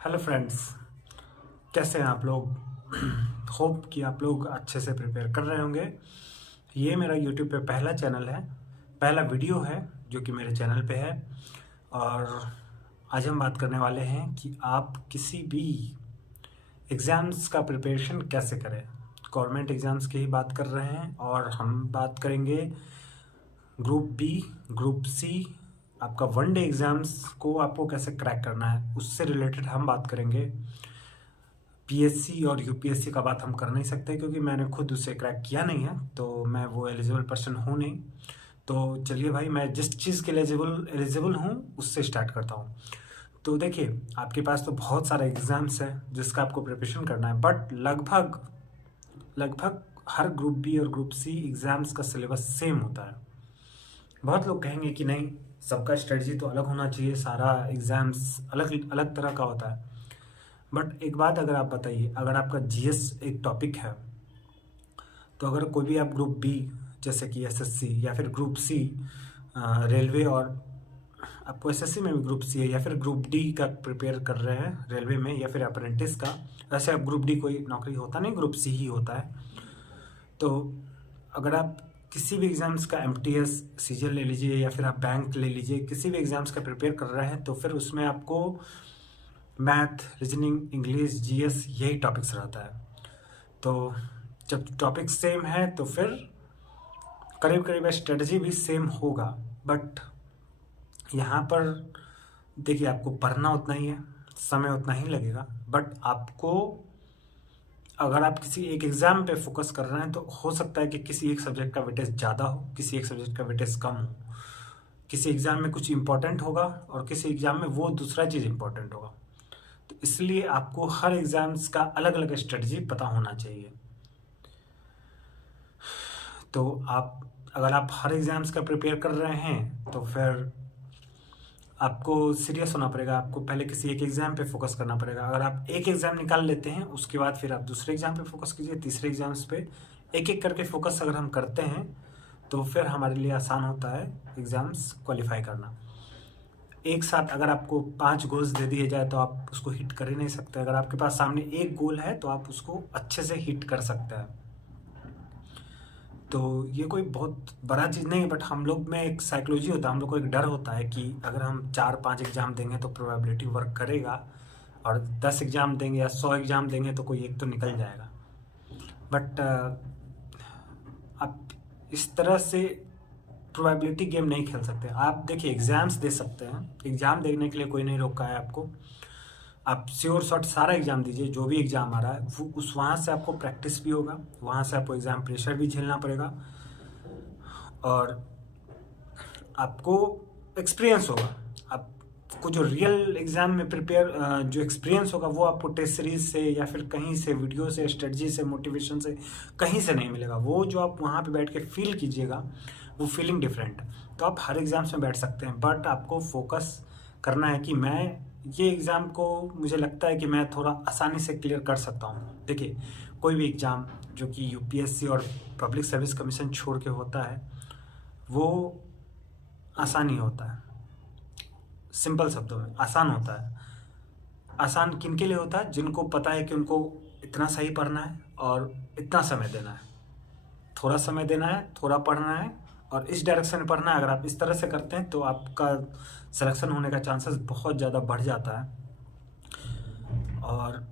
Hello friends, कैसे हैं आप लोग। होप कि आप लोग अच्छे से प्रिपेयर कर रहे होंगे। ये मेरा यूट्यूब पे पहला चैनल है, पहला वीडियो है जो कि मेरे चैनल पे है। और आज हम बात करने वाले हैं कि आप किसी भी एग्ज़ाम्स का प्रिपरेशन कैसे करें। गवर्नमेंट एग्ज़ाम्स की ही बात कर रहे हैं और हम बात करेंगे ग्रुप बी, ग्रुप सी, आपका वनडे एग्ज़ाम्स को आपको कैसे क्रैक करना है, उससे रिलेटेड हम बात करेंगे। पीएससी और यूपीएससी का बात हम कर नहीं सकते क्योंकि मैंने खुद उसे क्रैक किया नहीं है, तो मैं वो एलिजिबल पर्सन हूँ नहीं। तो चलिए भाई, मैं जिस चीज़ के एलिजिबल हूँ उससे स्टार्ट करता हूँ। तो देखिए, आपके पास तो बहुत सारे एग्ज़ाम्स हैं जिसका आपको प्रिपरेशन करना है, बट लगभग लगभग हर ग्रुप बी और ग्रुप सी एग्ज़ाम्स का सिलेबस सेम होता है। बहुत लोग कहेंगे कि नहीं, सबका स्ट्रेटजी तो अलग होना चाहिए, सारा एग्ज़ाम्स अलग अलग तरह का होता है। बट एक बात अगर आप बताइए, अगर आपका जीएस एक टॉपिक है, तो अगर कोई भी आप ग्रुप बी जैसे कि एसएससी या फिर ग्रुप सी रेलवे, और आपको एसएससी में भी ग्रुप सी है, या फिर ग्रुप डी का प्रिपेयर कर रहे हैं रेलवे में या फिर अप्रेंटिस का। वैसे अब ग्रुप डी कोई नौकरी होता नहीं, ग्रुप सी ही होता है। तो अगर आप किसी भी एग्ज़ाम्स का एमटीएस सीजीएल ले लीजिए या फिर आप बैंक ले लीजिए, किसी भी एग्ज़ाम्स का प्रिपेयर कर रहे हैं, तो फिर उसमें आपको मैथ, रीजनिंग, इंग्लिश, जीएस यही टॉपिक्स रहता है। तो जब टॉपिक सेम है तो फिर करीब करीब स्ट्रेटजी भी सेम होगा। बट यहाँ पर देखिए, आपको पढ़ना उतना ही है, समय उतना ही लगेगा। बट आपको, अगर आप किसी एक एग्ज़ाम पे फोकस कर रहे हैं, तो हो सकता है कि किसी एक सब्जेक्ट का वेटेज ज़्यादा हो, किसी एक सब्जेक्ट का वेटेज कम हो। किसी एग्ज़ाम में कुछ इंपॉर्टेंट होगा और किसी एग्ज़ाम में वो दूसरा चीज़ इंपॉर्टेंट होगा। तो इसलिए आपको हर एग्ज़ाम्स का अलग अलग स्ट्रेटजी पता होना चाहिए। तो अगर आप हर एग्ज़ाम्स का प्रिपेयर कर रहे हैं तो फिर आपको सीरियस होना पड़ेगा। आपको पहले किसी एक एग्ज़ाम पे फोकस करना पड़ेगा। अगर आप एक एग्ज़ाम निकाल लेते हैं, उसके बाद फिर आप दूसरे एग्ज़ाम पे फोकस कीजिए, तीसरे एग्ज़ाम्स पे एक एक करके फोकस अगर हम करते हैं तो फिर हमारे लिए आसान होता है एग्ज़ाम्स क्वालिफाई करना। एक साथ अगर आपको 5 गोल्स दे दिए जाए तो आप उसको हिट कर ही नहीं सकते। अगर आपके पास सामने एक गोल है तो आप उसको अच्छे से हिट कर सकते हैं। तो ये कोई बहुत बड़ा चीज़ नहीं है, बट हम लोग में एक साइकोलॉजी होता है, हम लोग को एक डर होता है कि अगर हम 4-5 एग्ज़ाम देंगे तो प्रोबेबिलिटी वर्क करेगा, और 10 एग्ज़ाम देंगे या 100 एग्ज़ाम देंगे तो कोई एक तो निकल जाएगा। बट आप इस तरह से प्रोबेबिलिटी गेम नहीं खेल सकते। आप देखिए, एग्ज़ाम्स दे सकते हैं, एग्ज़ाम देने के लिए कोई नहीं रोका है आपको। आप श्योर शॉट सारा एग्ज़ाम दीजिए, जो भी एग्ज़ाम आ रहा है वो वहाँ से आपको प्रैक्टिस भी होगा, वहाँ से आपको एग्ज़ाम प्रेशर भी झेलना पड़ेगा, और आपको एक्सपीरियंस होगा। आपको जो रियल एग्ज़ाम में प्रिपेयर जो एक्सपीरियंस होगा वो आपको टेस्ट सीरीज से या फिर कहीं से, वीडियो से, स्ट्रेटजी से, मोटिवेशन से, कहीं से नहीं मिलेगा। वो जो आप वहाँ पे बैठ के फील कीजिएगा, वो फीलिंग डिफरेंट है। तो आप हर एग्ज़ाम्स में बैठ सकते हैं, बट आपको फोकस करना है कि मैं ये एग्ज़ाम को, मुझे लगता है कि मैं थोड़ा आसानी से क्लियर कर सकता हूँ। देखिए, कोई भी एग्ज़ाम जो कि यूपीएससी और पब्लिक सर्विस कमीशन छोड़ के होता है, वो आसानी होता है। सिंपल शब्दों में आसान होता है। आसान किन के लिए होता है? जिनको पता है कि उनको इतना सही पढ़ना है और इतना समय देना है, थोड़ा समय देना है, थोड़ा पढ़ना है और इस डायरेक्शन में पढ़ना है। अगर आप इस तरह से करते हैं तो आपका सिलेक्शन होने का चांसेस बहुत ज़्यादा बढ़ जाता है। और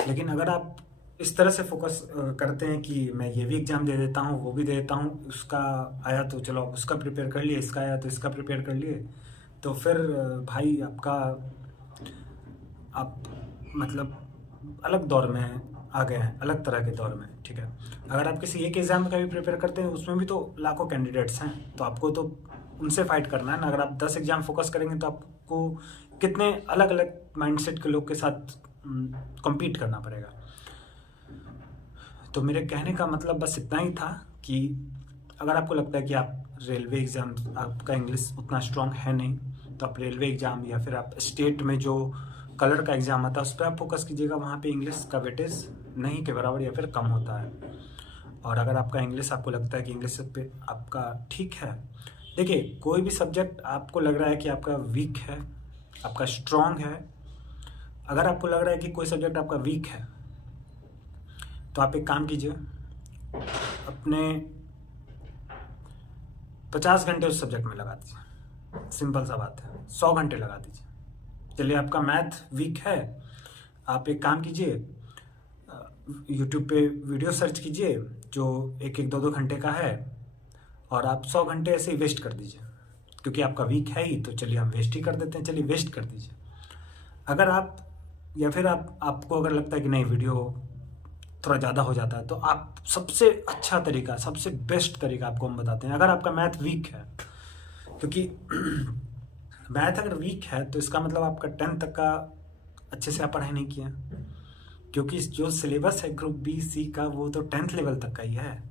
लेकिन अगर आप इस तरह से फोकस करते हैं कि मैं ये भी एग्ज़ाम दे देता हूँ, वो भी दे देता हूँ, उसका आया तो चलो आप उसका प्रिपेयर कर लिए, इसका आया तो इसका प्रिपेयर कर लिए, तो फिर भाई आप मतलब अलग दौर में आ गए हैं, अलग तरह के दौर में। ठीक है, अगर आप किसी एक एग्ज़ाम का भी प्रिपेयर करते हैं, उसमें भी तो लाखों कैंडिडेट्स हैं, तो आपको तो उनसे फाइट करना है ना। अगर आप 10 एग्ज़ाम फोकस करेंगे तो आपको कितने अलग अलग माइंडसेट के लोग के साथ कम्पीट करना पड़ेगा। तो मेरे कहने का मतलब बस इतना ही था कि अगर आपको लगता है कि आप रेलवे एग्ज़ाम, आपका इंग्लिश उतना स्ट्रांग है नहीं, तो आप रेलवे एग्ज़ाम या फिर आप स्टेट में जो कलर का एग्ज़ाम आता है उस पर आप फोकस कीजिएगा। वहाँ पे इंग्लिश का वेटेज नहीं के बराबर या फिर कम होता है। और अगर आपका इंग्लिश, आपको लगता है कि इंग्लिश पे आपका ठीक है, देखिए कोई भी सब्जेक्ट आपको लग रहा है कि आपका वीक है, आपका स्ट्रांग है, अगर आपको लग रहा है कि कोई सब्जेक्ट आपका वीक है तो आप एक काम कीजिए, अपने 50 घंटे उस सब्जेक्ट में लगा दीजिए। सिंपल सा बात है, 100 घंटे लगा दीजिए। चलिए आपका मैथ वीक है, आप एक काम कीजिए, यूट्यूब पे वीडियो सर्च कीजिए जो 1-2 घंटे का है, और आप 100 घंटे ऐसे ही वेस्ट कर दीजिए। क्योंकि आपका वीक है ही, तो चलिए हम वेस्ट ही कर देते हैं, चलिए वेस्ट कर दीजिए। अगर आप, या फिर आपको अगर लगता है कि नहीं वीडियो थोड़ा ज़्यादा हो जाता है, तो आप सबसे अच्छा तरीका, सबसे बेस्ट तरीका आपको हम बताते हैं। अगर आपका मैथ वीक है, क्योंकि मैथ अगर वीक है तो इसका मतलब आपका 10th तक का अच्छे से आप पढ़ाई नहीं किया, क्योंकि जो सिलेबस है ग्रुप बी सी का वो तो 10th लेवल तक का ही है।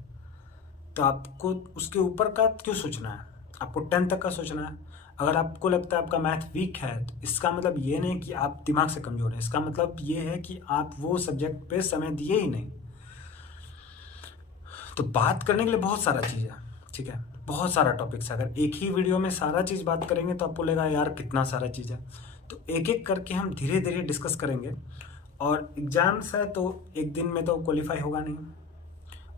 तो आपको उसके ऊपर का क्यों सोचना है, आपको 10th तक का सोचना है। अगर आपको लगता है आपका मैथ वीक है तो इसका मतलब ये नहीं कि आप दिमाग से कमज़ोर हैं, इसका मतलब ये है कि आप वो सब्जेक्ट पे समय दिए ही नहीं। तो बात करने के लिए बहुत सारा चीज़ है, ठीक है, बहुत सारा टॉपिक्स है। अगर एक ही वीडियो में सारा चीज़ बात करेंगे तो आपको लगेगा यार कितना सारा चीज़ है। तो एक एक करके हम धीरे धीरे डिस्कस करेंगे। और एग्ज़ाम्स है तो एक दिन में तो क्वालिफाई होगा नहीं,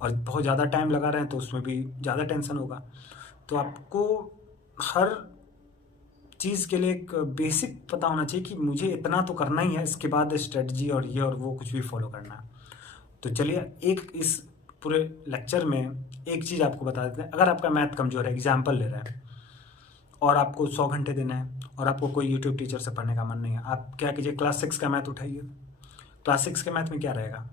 और बहुत ज़्यादा टाइम लगा रहे हैं तो उसमें भी ज़्यादा टेंशन होगा। तो आपको हर चीज़ के लिए एक बेसिक पता होना चाहिए कि मुझे इतना तो करना ही है, इसके बाद स्ट्रेटजी और ये और वो कुछ भी फॉलो करना है। तो चलिए एक इस पूरे लेक्चर में एक चीज़ आपको बता देते हैं। अगर आपका मैथ कमज़ोर है, एग्जाम्पल ले रहे हैं, और आपको 100 घंटे देना है, और आपको कोई यूट्यूब टीचर से पढ़ने का मन नहीं है, आप क्या कीजिए, क्लास 6 का मैथ उठाइए। क्लास 6 के मैथ में क्या रहेगा,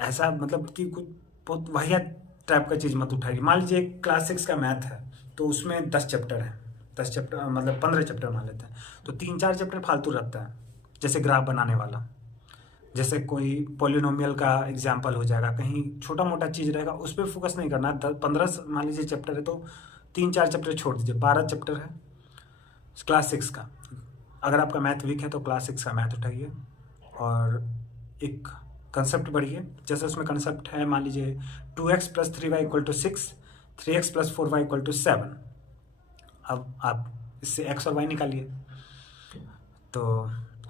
ऐसा मतलब कि कुछ बहुत वाहियात टाइप का चीज़ मत उठाइए। मान लीजिए क्लास 6 का मैथ है तो उसमें 10 चैप्टर है, 10 चैप्टर मतलब 15 चैप्टर मान लेते हैं, तो 3-4 चैप्टर फालतू रहता है, जैसे ग्राफ बनाने वाला, जैसे कोई पॉलिनोमियल का एग्जाम्पल हो जाएगा, कहीं छोटा मोटा चीज़ रहेगा, उस पर फोकस नहीं करना है। 15 मान लीजिए चैप्टर है तो 3-4 चैप्टर छोड़ दीजिए, 12 चैप्टर है क्लास 6 का। अगर आपका मैथ वीक है तो क्लास 6 का मैथ उठाइए और एक कंसेप्ट पढ़िए। जैसे उसमें कंसेप्ट है, मान लीजिए 2x + 3y = 6, 3x + 4y = 7। अब आप इससे x और y निकालिए। तो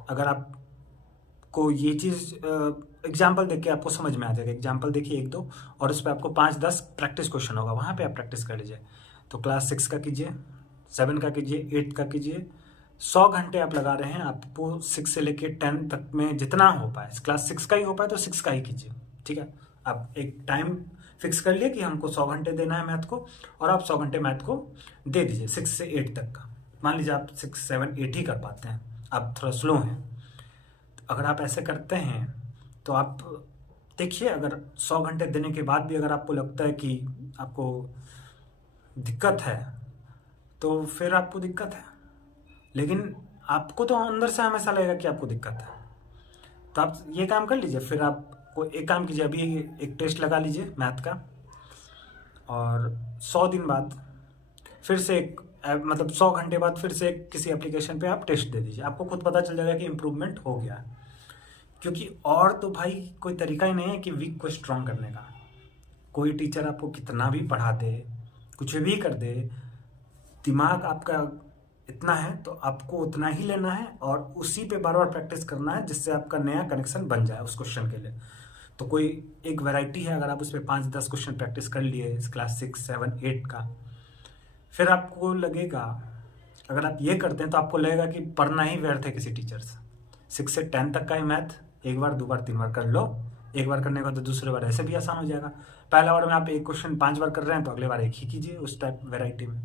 अगर आपको ये चीज़ एग्जाम्पल देख के आपको समझ में आ जाएगा, एग्जाम्पल देखिए 1-2, और उस पर आपको 5-10 प्रैक्टिस क्वेश्चन होगा, वहाँ पे आप प्रैक्टिस कर लीजिए। तो क्लास 6 का कीजिए, 7 का कीजिए, 8 का कीजिए। 100 घंटे आप लगा रहे हैं, आपको 6 से लेके 10 तक में जितना हो पाए, क्लास 6 का ही हो पाए तो 6 का ही कीजिए, ठीक है। आप एक टाइम फिक्स कर लिए कि हमको 100 घंटे देना है मैथ को, और आप 100 घंटे मैथ को दे दीजिए 6 से 8 तक का। मान लीजिए आप 6, 7, 8 ही कर पाते हैं, आप थोड़ा स्लो हैं। तो अगर आप ऐसे करते हैं तो आप देखिए, अगर 100 घंटे देने के बाद भी अगर आपको लगता है कि आपको दिक्कत है तो फिर आपको दिक्कत है, लेकिन आपको तो अंदर से हमेशा लगेगा कि आपको दिक्कत है। तो आप ये काम कर लीजिए, फिर आपको एक काम कीजिए, अभी एक टेस्ट लगा लीजिए मैथ का, और 100 दिन बाद फिर से एक मतलब 100 घंटे बाद फिर से किसी एप्लीकेशन पे आप टेस्ट दे दीजिए। आपको खुद पता चल जाएगा कि इम्प्रूवमेंट हो गया है। क्योंकि और तो भाई कोई तरीका ही नहीं है कि वीक को स्ट्रॉन्ग करने का। कोई टीचर आपको कितना भी पढ़ा दे, कुछ भी कर दे, दिमाग आपका इतना है तो आपको उतना ही लेना है और उसी पे बार बार प्रैक्टिस करना है, जिससे आपका नया कनेक्शन बन जाए उस क्वेश्चन के लिए। तो कोई एक वैरायटी है, अगर आप उस पर 5-10 क्वेश्चन प्रैक्टिस कर लिए क्लास 6, 7, 8 का, फिर आपको लगेगा, अगर आप ये करते हैं तो आपको लगेगा कि पढ़ना ही व्यर्थ है किसी टीचर से। 6 से 10 तक का ही मैथ 1 बार, 2 बार, 3 बार कर लो। एक बार करने के बाद तो दूसरे बार ऐसे भी आसान हो जाएगा। पहला बार में आप एक क्वेश्चन 5 बार कर रहे हैं तो अगले बार एक ही कीजिए उस टाइप वैरायटी में।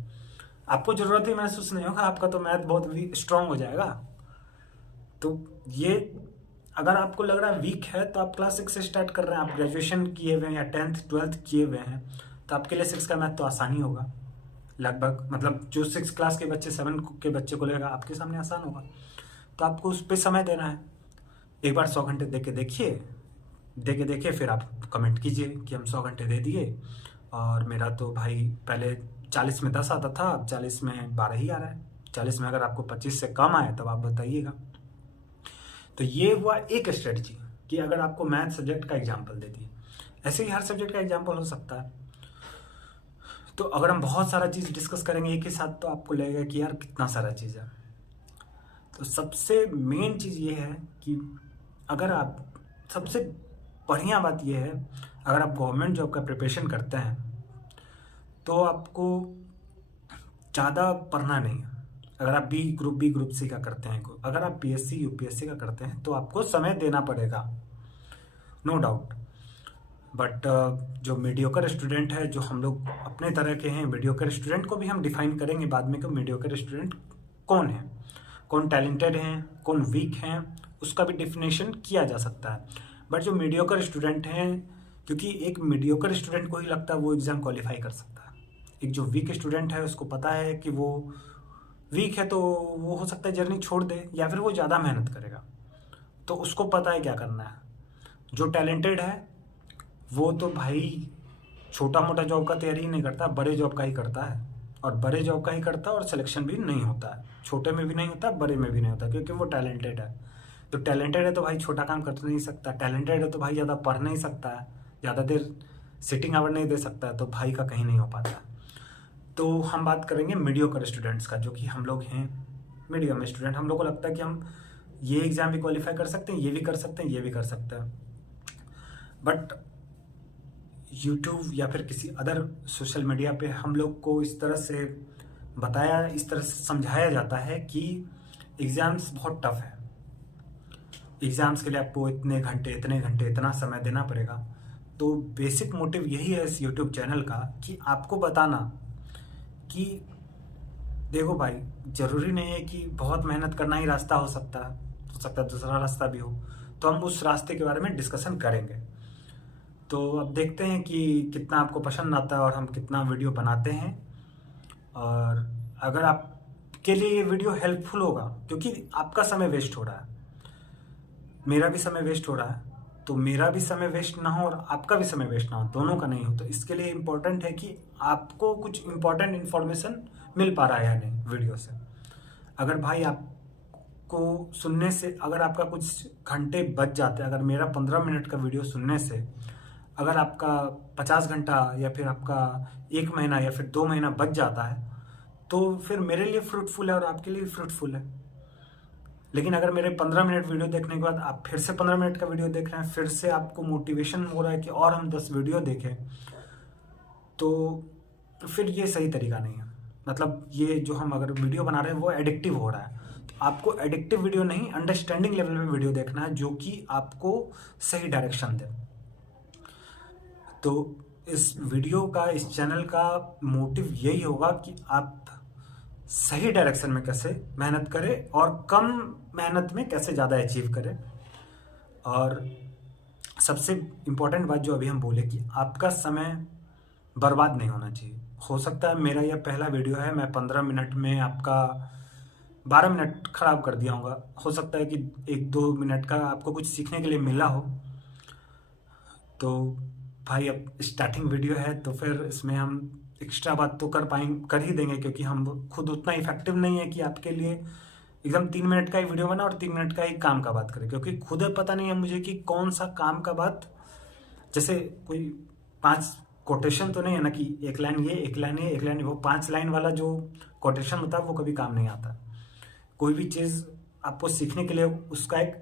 आपको ज़रूरत ही महसूस नहीं होगा, आपका तो मैथ बहुत स्ट्रांग हो जाएगा। तो ये अगर आपको लग रहा है वीक है तो आप क्लास 6 से स्टार्ट कर रहे हैं, आप ग्रेजुएशन किए हुए हैं या 10th 12th किए हुए हैं, तो आपके लिए 6 का मैथ तो आसानी होगा लगभग। मतलब जो 6 क्लास के बच्चे 7 के बच्चे को लगेगा आपके सामने आसान होगा। तो आपको उस पर समय देना है। एक बार 100 घंटे दे के देखिए, फिर आप कमेंट कीजिए कि हम 100 घंटे दे दिए और मेरा तो भाई पहले 40 में 10 आता था, अब 40 में 12 ही आ रहा है। 40 में अगर आपको 25 से कम आए तब आप बताइएगा। तो ये हुआ एक स्ट्रेटजी कि अगर आपको मैथ सब्जेक्ट का एग्जाम्पल दे दिए, ऐसे ही हर सब्जेक्ट का एग्जाम्पल हो सकता है। तो अगर हम बहुत सारा चीज़ डिस्कस करेंगे एक ही साथ तो आपको लगेगा कि यार कितना सारा चीज़ है। तो सबसे मेन चीज़ ये है कि अगर आप, सबसे बढ़िया बात ये है, अगर आप गवर्नमेंट जॉब का प्रिपरेशन करते हैं तो आपको ज़्यादा पढ़ना नहीं है। अगर आप बी ग्रुप सी का करते हैं, अगर आप पीएससी यूपीएससी का करते हैं तो आपको समय देना पड़ेगा, नो डाउट। बट जो मीडियोकर स्टूडेंट है, जो हम लोग अपने तरह के हैं, मीडियोकर स्टूडेंट को भी हम डिफाइन करेंगे बाद में कि मीडियोकर स्टूडेंट कौन है, कौन टैलेंटेड हैं, कौन वीक हैं, उसका भी डिफिनेशन किया जा सकता है। बट जो मीडियोकर स्टूडेंट हैं, क्योंकि एक मीडियोकर स्टूडेंट को ही लगता है वो एग्ज़ाम क्वालिफाई कर सकता है। एक जो वीक स्टूडेंट है उसको पता है कि वो वीक है, तो वो हो सकता है जर्नी छोड़ दे या फिर वो ज़्यादा मेहनत करेगा, तो उसको पता है क्या करना है। जो टैलेंटेड है वो तो भाई छोटा मोटा जॉब का तैयारी ही नहीं करता, बड़े जॉब का ही करता है, और बड़े जॉब का ही करता है और सिलेक्शन भी नहीं होता है, छोटे में भी नहीं होता, बड़े में भी नहीं होता, क्योंकि वो टैलेंटेड है। तो टैलेंटेड है तो भाई छोटा काम कर नहीं सकता, टैलेंटेड है तो भाई ज़्यादा पढ़ नहीं सकता है, ज़्यादा देर सिटिंग आवर नहीं दे सकता है, तो भाई का कहीं नहीं हो पाता। तो हम बात करेंगे मीडियोकर स्टूडेंट्स का, जो कि हम लोग हैं मीडियम स्टूडेंट। हम लोग को लगता है कि हम ये एग्ज़ाम भी क्वालिफाई कर सकते हैं, ये भी कर सकते हैं, ये भी कर सकते हैं। बट यूट्यूब या फिर किसी अदर सोशल मीडिया पे हम लोग को इस तरह से बताया, इस तरह से समझाया जाता है कि एग्ज़ाम्स बहुत टफ है, एग्ज़ाम्स के लिए आपको इतने घंटे इतना समय देना पड़ेगा। तो बेसिक मोटिव यही है इस यूट्यूब चैनल का कि आपको बताना कि देखो भाई, ज़रूरी नहीं है कि बहुत मेहनत करना ही रास्ता हो सकता है दूसरा रास्ता भी हो, तो हम उस रास्ते के बारे में डिस्कशन करेंगे। तो अब देखते हैं कि कितना आपको पसंद आता है और हम कितना वीडियो बनाते हैं। और अगर आपके लिए ये वीडियो हेल्पफुल होगा, क्योंकि आपका समय वेस्ट हो रहा है, मेरा भी समय वेस्ट हो रहा है, तो मेरा भी समय वेस्ट ना हो और आपका भी समय वेस्ट ना हो, दोनों का नहीं हो। तो इसके लिए इम्पोर्टेंट है कि आपको कुछ इम्पोर्टेंट इन्फॉर्मेशन मिल पा रहा है या नहीं वीडियो से। अगर भाई आपको सुनने से, अगर आपका कुछ घंटे बच जाते हैं, अगर मेरा 15 मिनट का वीडियो सुनने से अगर आपका 50 घंटा या फिर आपका 1 महीना या फिर 2 महीना बच जाता है, तो फिर मेरे लिए फ्रूटफुल है और आपके लिए फ्रूटफुल है। लेकिन अगर मेरे 15 मिनट वीडियो देखने के बाद आप फिर से 15 मिनट का वीडियो देख रहे हैं, फिर से आपको मोटिवेशन हो रहा है कि और हम 10 वीडियो देखें, तो फिर ये सही तरीका नहीं है। मतलब ये जो हम अगर वीडियो बना रहे हैं वो एडिक्टिव हो रहा है। तो आपको एडिक्टिव वीडियो नहीं, अंडरस्टैंडिंग लेवल में वीडियो देखना है, जो कि आपको सही डायरेक्शन दे। तो इस वीडियो का, इस चैनल का मोटिव यही होगा कि आप सही डायरेक्शन में कैसे मेहनत करें और कम मेहनत में कैसे ज़्यादा अचीव करें। और सबसे इम्पोर्टेंट बात जो अभी हम बोले कि आपका समय बर्बाद नहीं होना चाहिए। हो सकता है मेरा यह पहला वीडियो है, मैं 15 मिनट में आपका 12 मिनट ख़राब कर दिया होगा, हो सकता है कि 1-2 मिनट का आपको कुछ सीखने के लिए मिला हो। तो भाई अब स्टार्टिंग वीडियो है तो फिर इसमें हम एक्स्ट्रा बात तो कर ही देंगे, क्योंकि हम खुद उतना इफेक्टिव नहीं है कि आपके लिए एकदम 3 मिनट का ही वीडियो बना और 3 मिनट का ही काम का बात करें, क्योंकि खुद पता नहीं है मुझे कि कौन सा काम का बात। जैसे कोई 5 कोटेशन तो नहीं है ना कि एक लाइन ये, एक लाइन ये, एक लाइन वो 5 लाइन वाला जो कोटेशन होता है वो कभी काम नहीं आता। कोई भी चीज़ आपको सीखने के लिए उसका एक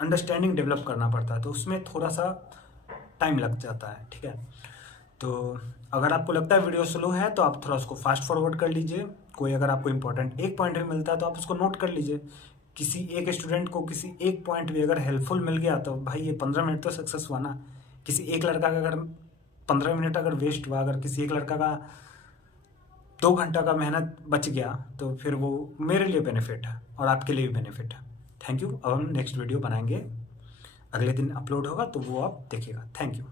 अंडरस्टैंडिंग डेवलप करना पड़ता है, तो उसमें थोड़ा सा टाइम लग जाता है, ठीक है। तो अगर आपको लगता है वीडियो स्लो है तो आप थोड़ा उसको फास्ट फॉरवर्ड कर लीजिए। कोई अगर आपको इंपॉर्टेंट एक पॉइंट भी मिलता है तो आप उसको नोट कर लीजिए। किसी एक स्टूडेंट को किसी एक पॉइंट भी अगर हेल्पफुल मिल गया तो भाई ये 15 मिनट तो सक्सेस हुआ ना। किसी एक लड़का का अगर 15 मिनट अगर वेस्ट हुआ, अगर किसी एक लड़का का 2 घंटा का मेहनत बच गया, तो फिर वो मेरे लिए बेनिफिट है और आपके लिए भी बेनिफिट है। Thank you. अब हम नेक्स्ट वीडियो बनाएंगे, अगले दिन अपलोड होगा तो वो आप देखिएगा। Thank you.